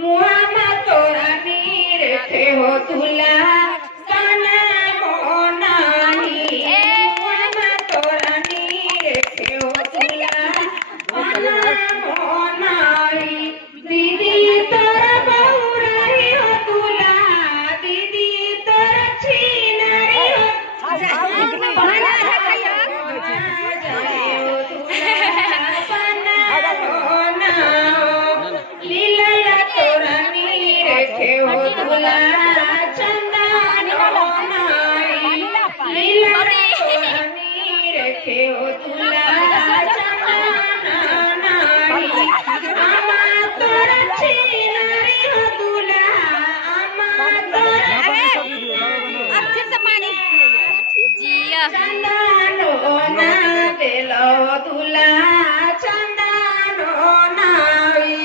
मुहामा तोरा नीर थे हो तुला सना मोनाई मुहामा तोरा नीर थे हो तुला सना मोनाई दीदी तोरा बहुराई हो तुला दीदी तोरा छीनाई हो चंदनो नाई